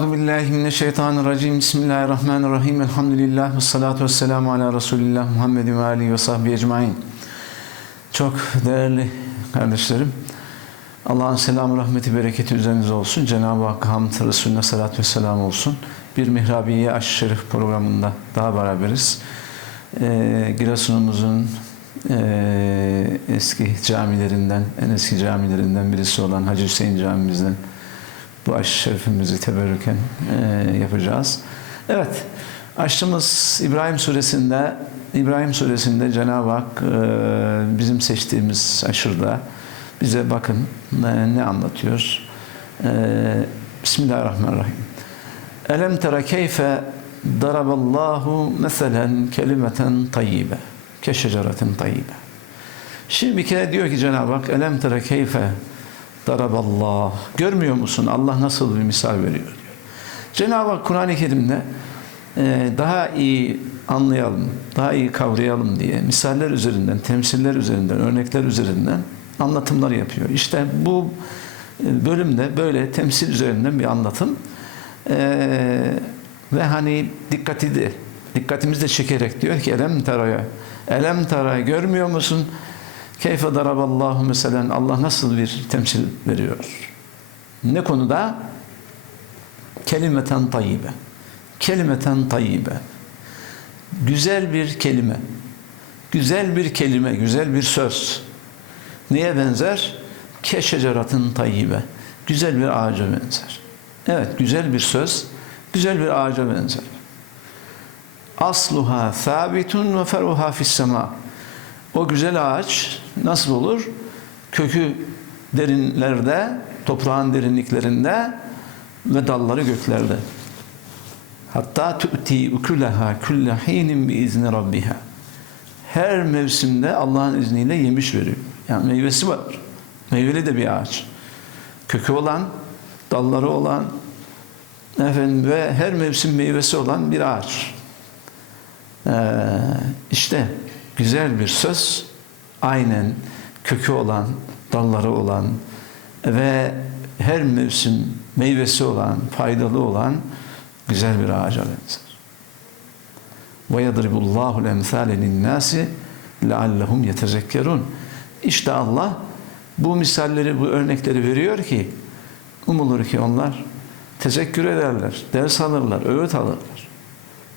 Euzu billahi mineşşeytanirracim. Bismillahirrahmanirrahim. Elhamdülillah ve salatu vesselamu ala Resulillah Muhammedin ve alihi ve sahbihi ecmaîn. Çok değerli kardeşlerim. Allah'ın selamı, rahmeti, bereketi üzerinize olsun. Cenab-ı Hakk'a hamd, Resulüne salat ve selam olsun. Bir Mihrabiye Aşk Şerif programında daha beraberiz. Ee, Giresun'umuzun e, eski camilerinden, en eski camilerinden birisi olan Hacı Hüseyin Camimizden bu aşk şerifimizi teberrüken e, yapacağız. Evet, aşkımız İbrahim suresinde İbrahim suresinde Cenab-ı Hak e, bizim seçtiğimiz aşırda bize bakın e, ne anlatıyor. E, Bismillahirrahmanirrahim. Elem tera keyfe daraballahu meselen kelimeten tayyibe keşeceretin tayyibe. Şimdi bir kere diyor ki Cenab-ı Hak elem tere keyfe daraballah. Görmüyor musun Allah nasıl bir misal veriyor diyor. Cenab-ı Hak Kur'an-ı Kerim'de e, daha iyi anlayalım, daha iyi kavrayalım diye misaller üzerinden, temsiller üzerinden, örnekler üzerinden anlatımlar yapıyor. İşte bu e, bölümde böyle temsil üzerinden bir anlatım e, ve hani dikkati de dikkatimizi de çekerek diyor ki elem taraya elem taraya görmüyor musun? Keyfe daraballahu mesela Allah nasıl bir temsil veriyor? Ne konuda? Kelimeten tayyibe. Kelimeten tayyibe. Güzel bir kelime. Güzel bir kelime, güzel bir söz. Neye benzer? Keşeceratın tayyibe. Güzel bir ağaca benzer. Evet, güzel bir söz, güzel bir ağaca benzer. Asluha sabitun ve feruha fis sema. O güzel ağaç nasıl olur? Kökü derinlerde, toprağın derinliklerinde ve dalları göklerde. Hatta tu'ti ukulaha kulle hinin bi izni rabbiha. Her mevsimde Allah'ın izniyle yemiş veriyor. Yani meyvesi var. Meyveli de bir ağaç. Kökü olan, dalları olan, efendim ve her mevsim meyvesi olan bir ağaç. Ee, işte güzel bir söz aynen kökü olan, dalları olan ve her mevsim meyvesi olan, faydalı olan güzel bir ağaca benzer. Ve yadribullahu lemsale linnâsi leallehum yetezekkerun. İşte Allah bu misalleri, bu örnekleri veriyor ki umulur ki onlar tezekkür ederler, ders alırlar, öğüt alırlar.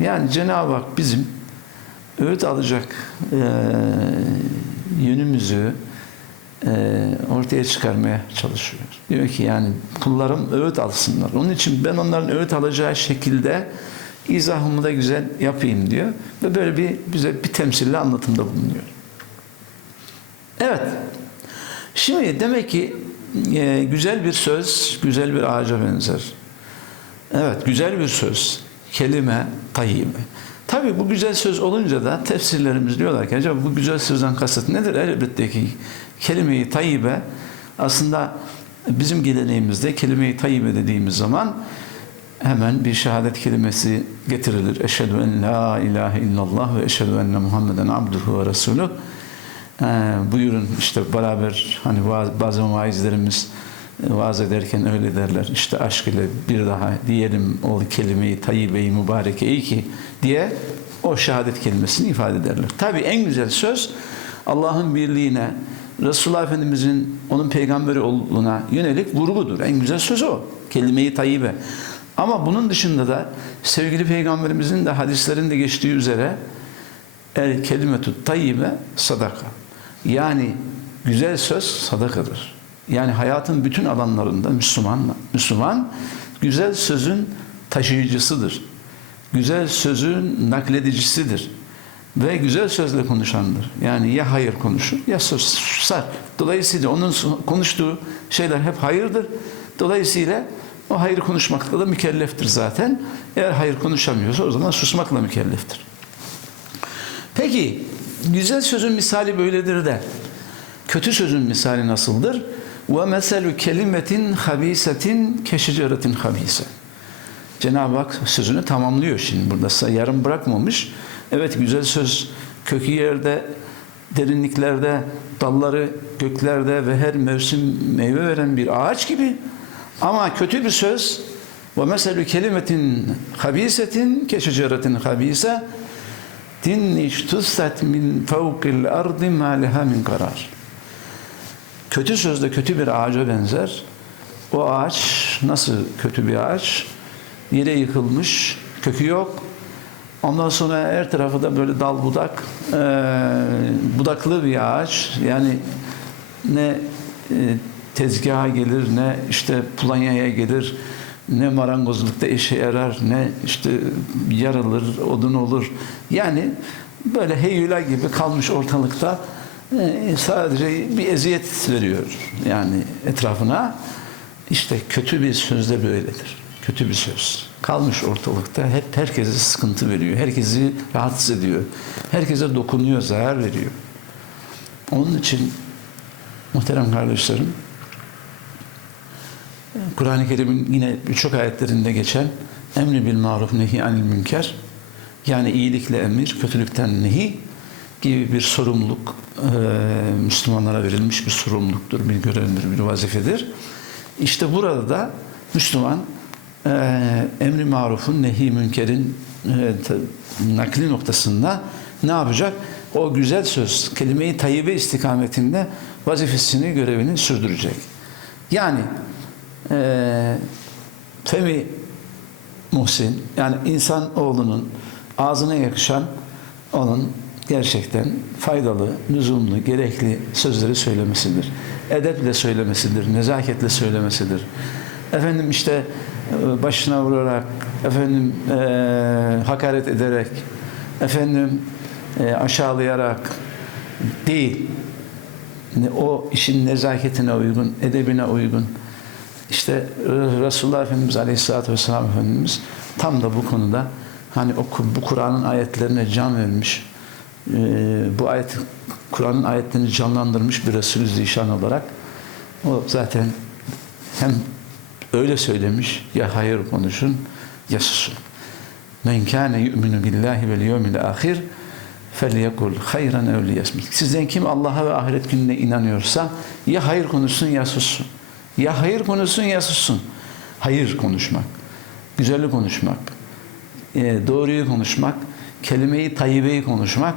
Yani Cenab-ı Hak bizim öğüt alacak e, yönümüzü e, ortaya çıkarmaya çalışıyor. Diyor ki yani kullarım öğüt alsınlar. Onun için ben onların öğüt alacağı şekilde izahımı da güzel yapayım diyor. Ve böyle bir bize bir temsille anlatımda bulunuyor. Evet. Şimdi demek ki e, güzel bir söz güzel bir ağaca benzer. Evet, güzel bir söz. Kelime tayyibe. Tabi bu güzel söz olunca da tefsirlerimiz diyorlar ki acaba bu güzel sözden kasıt nedir? Elbette ki kelime-i tayyibe aslında bizim geleneğimizde kelime-i tayyibe dediğimiz zaman hemen bir şehadet kelimesi getirilir. Eşhedü en la ilahe illallah ve eşhedü enne Muhammeden abduhu ve resulü. Ee, buyurun işte beraber hani bazen vaizlerimiz vaaz ederken öyle derler. İşte aşk ile bir daha diyelim o kelimeyi tayyibe-i mübarekeyi ki diye o şehadet kelimesini ifade ederler. Tabi en güzel söz Allah'ın birliğine, Resulullah Efendimizin onun peygamberi olduğuna yönelik vurgudur. En güzel söz o. Kelime-i tayyibe. Ama bunun dışında da sevgili peygamberimizin de hadislerinde geçtiği üzere el kelimetü tayyibe sadaka. Yani güzel söz sadakadır. Yani hayatın bütün alanlarında Müslüman, Müslüman güzel sözün taşıyıcısıdır. Güzel sözün nakledicisidir. Ve güzel sözle konuşandır. Yani ya hayır konuşur ya susar. Dolayısıyla onun konuştuğu şeyler hep hayırdır. Dolayısıyla o hayır konuşmakla da mükelleftir zaten. Eğer hayır konuşamıyorsa o zaman susmakla mükelleftir. Peki güzel sözün misali böyledir de kötü sözün misali nasıldır? Ve meselü kelimetin habisetin keşeceretin habise. Cenab-ı Hak sözünü tamamlıyor şimdi burada. Yarım bırakmamış. Evet güzel söz kökü yerde, derinliklerde, dalları göklerde ve her mevsim meyve veren bir ağaç gibi. Ama kötü bir söz Ve meselü kelimetin habisetin keşeceretin habise dinniş tusset min fevkil ardı ma leha min karar. Kötü sözde kötü bir ağaca benzer. O ağaç nasıl kötü bir ağaç? Yere yıkılmış, kökü yok. Ondan sonra her tarafı da böyle dal budak, eee, budaklı bir ağaç. Yani ne e, tezgaha gelir, ne işte planyaya gelir, ne marangozlukta işe yarar, ne işte yarılır, odun olur. Yani böyle heyula gibi kalmış ortalıkta e, sadece bir eziyet veriyor yani etrafına. İşte kötü bir söz de böyledir. Kötü bir söz. Kalmış ortalıkta hep herkese sıkıntı veriyor. Herkesi rahatsız ediyor. Herkese dokunuyor, zarar veriyor. Onun için muhterem kardeşlerim Kur'an-ı Kerim'in yine birçok ayetlerinde geçen emri bil maruf nehi anil münker yani iyilikle emir, kötülükten nehi gibi bir sorumluluk e, Müslümanlara verilmiş bir sorumluluktur, bir görevdir, bir vazifedir. İşte burada da Müslüman e, emri marufun, nehi münkerin e, nakli noktasında ne yapacak? O güzel söz, kelime-i tayyibe istikametinde vazifesini, görevini sürdürecek. Yani e, Femi Muhsin, yani insan oğlunun ağzına yakışan onun gerçekten faydalı, lüzumlu, gerekli sözleri söylemesidir. Edeple söylemesidir, nezaketle söylemesidir. Efendim işte e, başına vurarak, efendim e, hakaret ederek, efendim e, aşağılayarak değil. O işin nezaketine uygun, edebine uygun. İşte e, Resulullah Efendimiz Aleyhisselatü Vesselam Efendimiz tam da bu konuda hani o bu Kur'an'ın ayetlerine can vermiş, e, bu ayet Kur'an'ın ayetlerini canlandırmış bir Resulü Zişan olarak o zaten hem öyle söylemiş ya hayır konuşun ya susun. Men kâne yu'minu billahi vel yevmil ahir felyekul hayran ev liyasmut. Sizden kim Allah'a ve ahiret gününe inanıyorsa ya hayır konuşsun ya sussun. Ya hayır konuşsun ya sussun. Hayır konuşmak, güzellik konuşmak, e, doğruyu konuşmak, kelimeyi tayyibeyi konuşmak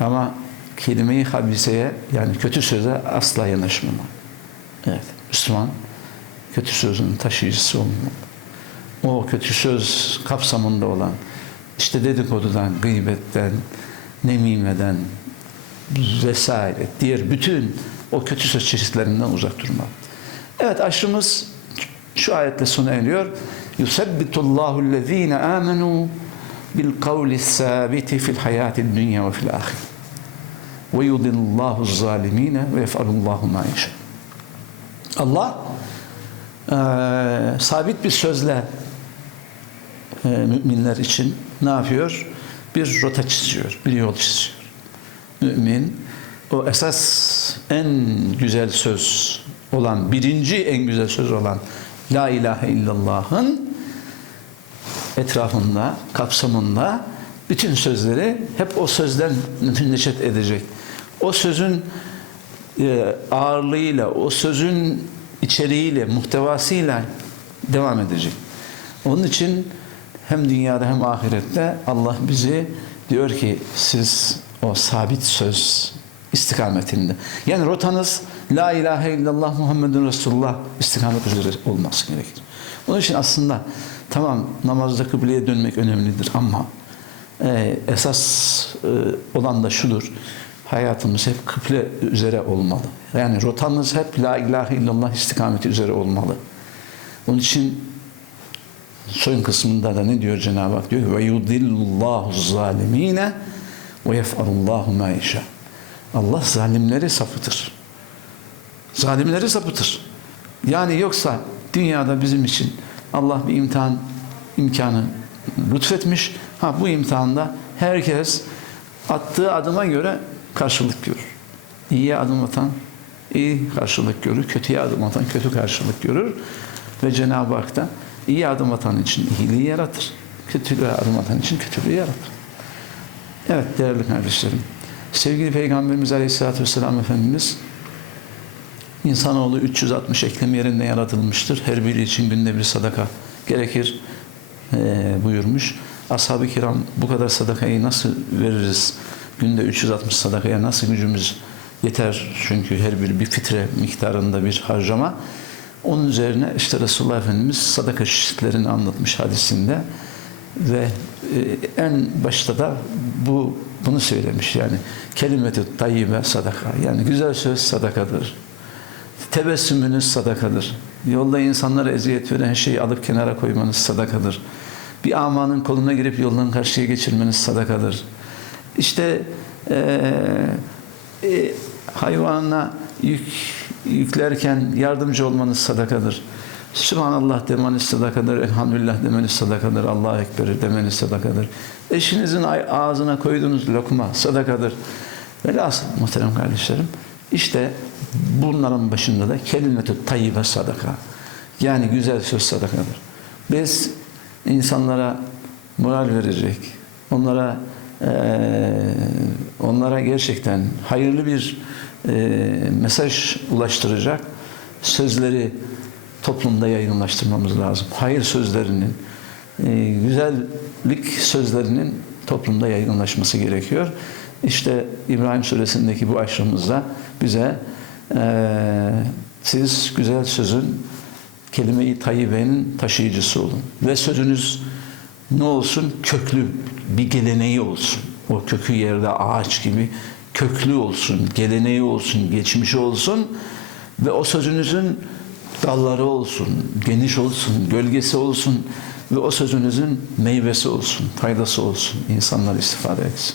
ama kelimeyi habiseye yani kötü söze asla yanaşmamak. Evet, Müslüman kötü sözün taşıyıcısı olmalı. O kötü söz kapsamında olan işte dedikodudan, gıybetten, nemimeden vesaire diğer bütün o kötü söz çeşitlerinden uzak durmak. Evet aşrımız şu ayetle sona eriyor. Yusabbitullahu allazina amenu bil kavli sabiti fil hayati dünya ve fil ahir. Ve yudillullahu zalimine ve yef'alullahu. Allah eee, sabit bir sözle e, müminler için ne yapıyor? Bir rota çiziyor, bir yol çiziyor. Mümin o esas en güzel söz olan, birinci en güzel söz olan La ilahe illallah'ın etrafında, kapsamında bütün sözleri hep o sözden neşet edecek. O sözün e, ağırlığıyla, o sözün içeriğiyle, muhtevasıyla devam edecek. Onun için hem dünyada hem ahirette Allah bizi diyor ki siz o sabit söz istikametinde. Yani rotanız La ilahe illallah Muhammedun Resulullah istikamet üzere olması gerekir. Onun için aslında tamam namazda kıbleye dönmek önemlidir ama e, esas e, olan da şudur. Hayatımız hep kıble üzere olmalı. Yani rotamız hep La ilahe illallah istikameti üzere olmalı. Onun için son kısmında da ne diyor Cenab-ı Hak diyor ve yudillullahu zalimine ve yef'alullahu ma yasha. Allah zalimleri sapıtır. Zalimleri sapıtır. Yani yoksa dünyada bizim için Allah bir imtihan imkanı lütfetmiş. Ha bu imtihanda herkes attığı adıma göre karşılık görür. İyiye adım atan iyi karşılık görür. Kötüye adım atan kötü karşılık görür. Ve Cenab-ı Hak da iyi adım atan için iyiliği yaratır. Kötülüğe adım atan için kötülüğü yaratır. Evet değerli kardeşlerim. Sevgili Peygamberimiz Aleyhisselatü Vesselam Efendimiz İnsanoğlu 360 eklem yerinde yaratılmıştır. Her biri için günde bir sadaka gerekir e, buyurmuş. Ashab-ı kiram bu kadar sadakayı nasıl veririz? Günde 360 sadakaya nasıl gücümüz yeter? Çünkü her biri bir fitre miktarında bir harcama. Onun üzerine işte Resulullah Efendimiz sadaka çeşitlerini anlatmış hadisinde ve e, en başta da bu bunu söylemiş yani kelimetü tayyibe sadaka yani güzel söz sadakadır. Tebessümünüz sadakadır. Yolda insanlara eziyet veren şeyi alıp kenara koymanız sadakadır. Bir amanın koluna girip yoldan karşıya geçirmeniz sadakadır. İşte e, e, hayvanına yük yüklerken yardımcı olmanız sadakadır. Sübhanallah demeniz sadakadır, elhamdülillah demeniz sadakadır, Allahu Ekber demeniz sadakadır. Eşinizin ağzına koyduğunuz lokma sadakadır. Velhasıl muhterem kardeşlerim, işte bunların başında da kelimetü tayyibe sadaka. Yani güzel söz sadakadır. Biz insanlara moral verecek, onlara eee, onlara gerçekten hayırlı bir eee, mesaj ulaştıracak sözleri toplumda yaygınlaştırmamız lazım. Hayır sözlerinin, eee, güzellik sözlerinin toplumda yaygınlaşması gerekiyor. İşte İbrahim suresindeki bu aşrımızda bize eee, siz güzel sözün kelime-i tayyibenin taşıyıcısı olun. Ve sözünüz ne olsun? Köklü bir geleneği olsun. O kökü yerde ağaç gibi köklü olsun, geleneği olsun, geçmişi olsun ve o sözünüzün dalları olsun, geniş olsun, gölgesi olsun ve o sözünüzün meyvesi olsun, faydası olsun. insanlar istifade etsin.